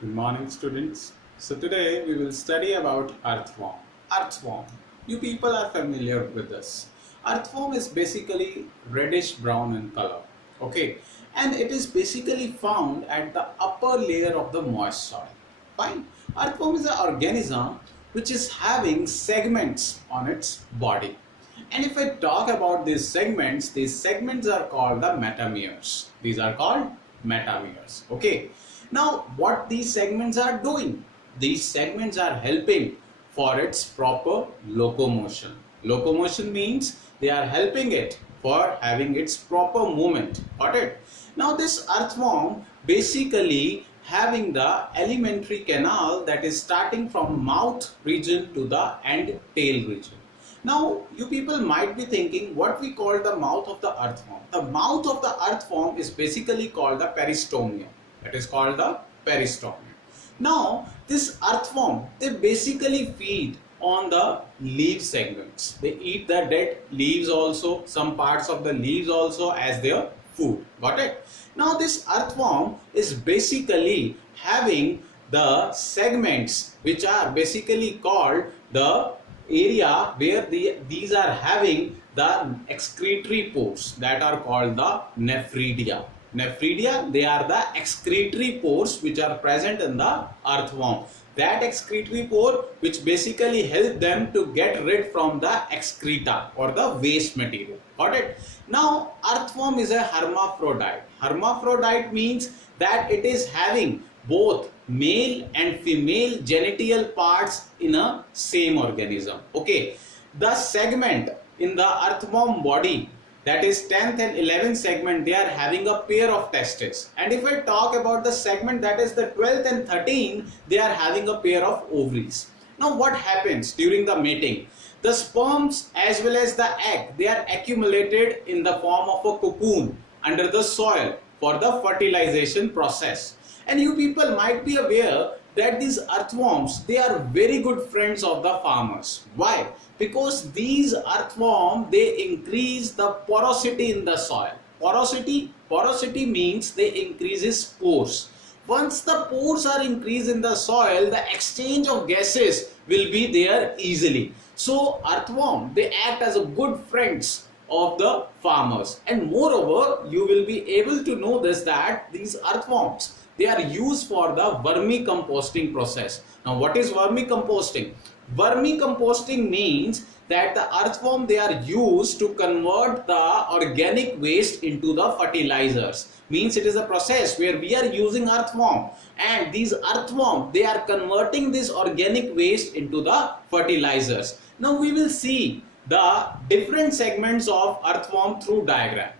Good morning, students. So today we will study about earthworm. Earthworm. You people are familiar with this. Earthworm is basically reddish brown in color. Okay, and it is basically found at the upper layer of the moist soil. Fine. Earthworm is an organism which is having segments on its body. And if I talk about these segments are called the metameres. These are called metameres. Okay. Now, what these segments are doing? These segments are helping for its proper locomotion. Locomotion means they are helping it for having its proper movement. Got it? Now, this earthworm basically having the alimentary canal that is starting from mouth region to the end tail region. Now, you people might be thinking what we call the mouth of the earthworm. The mouth of the earthworm is basically called the peristomium. It is called the peristomium. Now, this earthworm, they basically feed on the leaf segments. They eat the dead leaves also, some parts of the leaves also as their food. Got it? Now, this earthworm is basically having the segments which are basically called the area where these are having the excretory pores that are called the nephridia. Nephridia, they are the excretory pores which are present in the earthworm. That excretory pore which basically help them to get rid from the excreta or the waste material. Got it? Now, earthworm is a hermaphrodite. Hermaphrodite means that it is having both male and female genital parts in a same organism. Okay, the segment in the earthworm body, that is 10th and 11th segment, they are having a pair of testes. And if I talk about the segment that is the 12th and 13th, they are having a pair of ovaries. Now what happens during the mating? The sperms as well as the egg, they are accumulated in the form of a cocoon under the soil for the fertilization process. And you people might be aware that these earthworms, they are very good friends of the farmers. Why? Because these earthworms, they increase the porosity in the soil. Porosity means they increases pores. Once the pores are increased in the soil, the exchange of gases will be there easily. So earthworm, they act as a good friends of the farmers. And moreover, you will be able to know this, that these earthworms, they are used for the vermicomposting process. Now what is vermicomposting? Vermicomposting means that the earthworm, they are used to convert the organic waste into the fertilizers. Means it is a process where we are using earthworm, and these earthworm, they are converting this organic waste into the fertilizers. Now we will see the different segments of earthworm through diagram.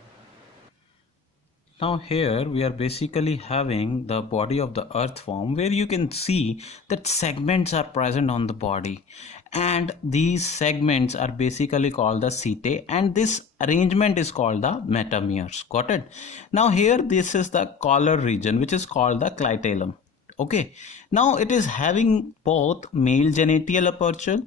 Now here we are basically having the body of the earthworm, where you can see that segments are present on the body, and these segments are basically called the setae, and this arrangement is called the metameres. Got it? Now here this is the collar region which is called the clitellum. Okay, now it is having both male genital aperture,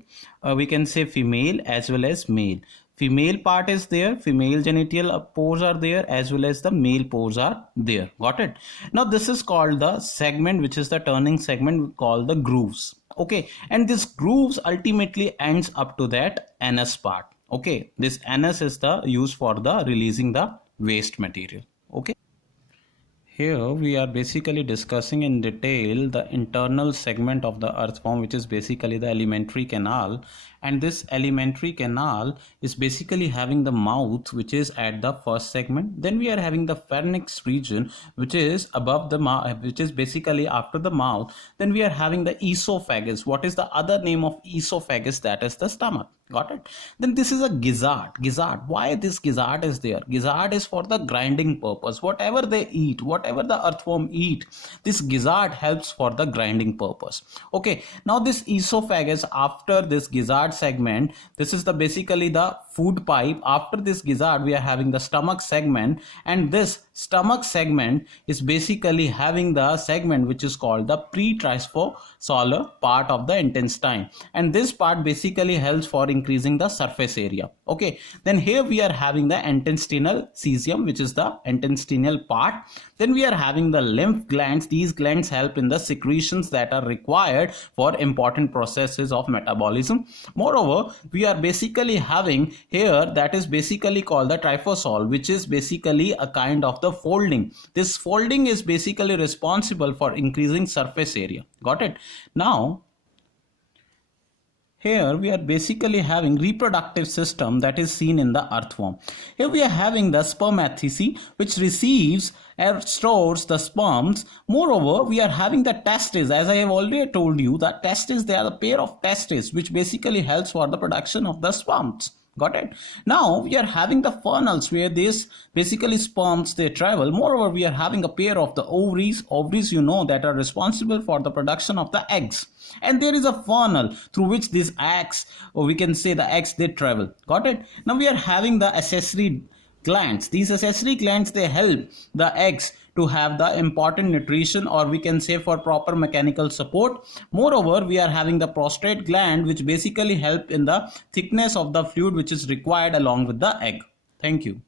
we can say female as well as male. Female part is there, female genital pores are there, as well as the male pores are there. Got it? Now this is called the segment, which is the turning segment called the grooves. Okay, and this grooves ultimately ends up to that anus part. Okay, this anus is the used for the releasing the waste material. Okay. Here we are basically discussing in detail the internal segment of the earthworm, which is basically the alimentary canal, and this alimentary canal is basically having the mouth, which is at the first segment. Then we are having the pharynx region, which is above the mouth, which is basically after the mouth. Then we are having the esophagus. What is the other name of esophagus? That is the stomach. Got it? Then this is a gizzard. Why this gizzard is there? Gizzard is for the grinding purpose. Whatever they eat, whatever the earthworm eat, this gizzard helps for the grinding purpose. Okay, now this esophagus, after this gizzard segment, this is the basically the food pipe. After this gizzard, we are having the stomach segment, and this stomach segment is basically having the segment which is called the pre-trisolar part of the intestine, and this part basically helps for increasing the surface area. Okay, then here we are having the intestinal cesium, which is the intestinal part. Then we are having the lymph glands. These glands help in the secretions that are required for important processes of metabolism. Moreover, we are basically having here that is basically called the tryphosol, which is basically a kind of the folding. This folding is basically responsible for increasing surface area. Got it? Now here we are basically having reproductive system that is seen in the earthworm. Here we are having the spermatocyte, which receives and stores the sperms. Moreover, we are having the testes. As I have already told you, the testes, they are the pair of testes which basically helps for the production of the sperms. Got it? Now we are having the funnels where this basically sperms they travel. Moreover, we are having a pair of the ovaries you know that are responsible for the production of the eggs, and there is a funnel through which these eggs, or we can say the eggs, they travel. Got it? Now we are having the accessory glands. These accessory glands, they help the eggs to have the important nutrition, or we can say for proper mechanical support. Moreover, we are having the prostate gland, which basically help in the thickness of the fluid which is required along with the egg. Thank you.